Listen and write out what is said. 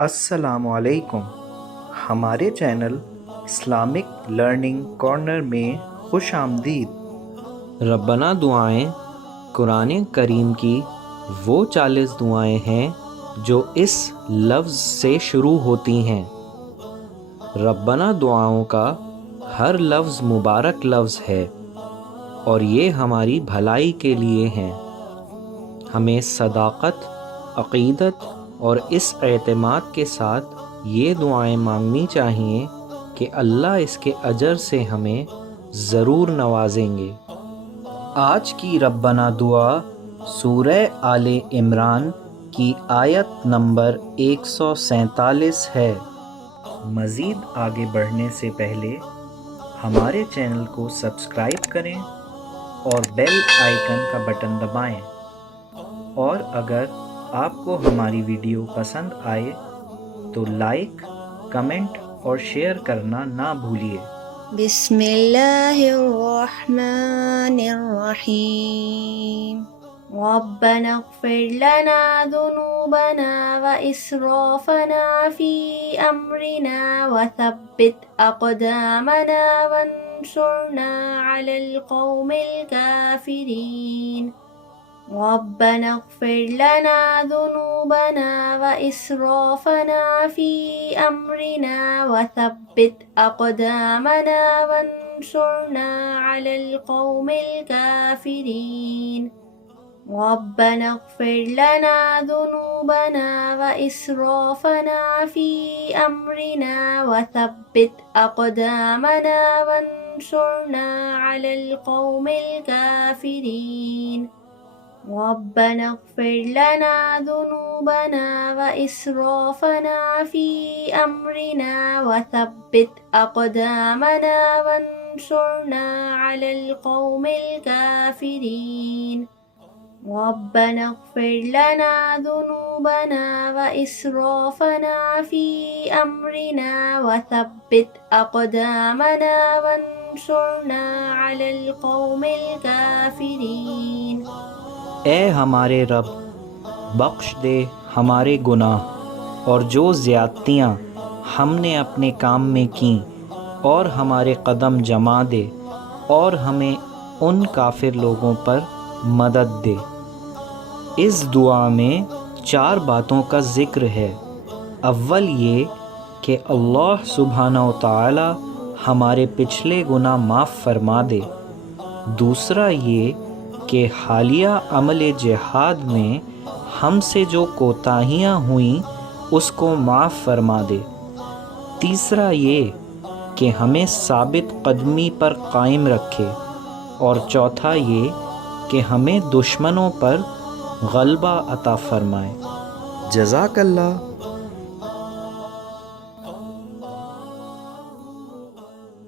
السلام علیکم۔ ہمارے چینل اسلامک لرننگ کارنر میں خوش آمدید۔ ربنا دعائیں قرآن کریم کی وہ 40 دعائیں ہیں جو اس لفظ سے شروع ہوتی ہیں۔ ربنا دعاؤں کا ہر لفظ مبارک لفظ ہے اور یہ ہماری بھلائی کے لیے ہیں۔ ہمیں صداقت، عقیدت اور اس اعتماد کے ساتھ یہ دعائیں مانگنی چاہیے کہ اللہ اس کے اجر سے ہمیں ضرور نوازیں گے۔ آج کی ربنا دعا سورہ آل عمران کی آیت نمبر 147 ہے۔ مزید آگے بڑھنے سے پہلے ہمارے چینل کو سبسکرائب کریں اور بیل آئیکن کا بٹن دبائیں، اور اگر آپ کو ہماری ویڈیو پسند آئے تو لائک، کمنٹ اور شیئر کرنا نہ بھولیے۔ بسم اللہ الرحمن الرحیم۔ ربنا اغفر لنا ذنوبنا وإسرافنا في أمرنا وثبت أقدامنا وانصرنا على القوم الكافرين۔ ربنا اغفر لنا ذنوبنا وإسرافنا في أمرنا وثبت أقدامنا وانصرنا على القوم الكافرين۔ ربنا اغفر لنا ذنوبنا وإسرافنا في أمرنا وثبت أقدامنا وانصرنا على القوم الكافرين۔ ربنا اغفر لنا ذنوبنا وإسرافنا في أمرنا وثبت أقدامنا وانصرنا على القوم الكافرين۔ ربنا اغفر لنا ذنوبنا وإسرافنا في أمرنا وثبت أقدامنا وانصرنا على القوم الكافرين۔ اے ہمارے رب، بخش دے ہمارے گناہ اور جو زیادتیاں ہم نے اپنے کام میں کیں، اور ہمارے قدم جما دے اور ہمیں ان کافر لوگوں پر مدد دے۔ اس دعا میں 4 باتوں کا ذکر ہے۔ اول یہ کہ اللہ سبحانہ و تعالی ہمارے پچھلے گناہ معاف فرما دے۔ دوسرا یہ کہ حالیہ عمل جہاد میں ہم سے جو کوتاہیاں ہوئیں اس کو معاف فرما دے۔ تیسرا یہ کہ ہمیں ثابت قدمی پر قائم رکھے، اور چوتھا یہ کہ ہمیں دشمنوں پر غلبہ عطا فرمائے۔ جزاک اللہ۔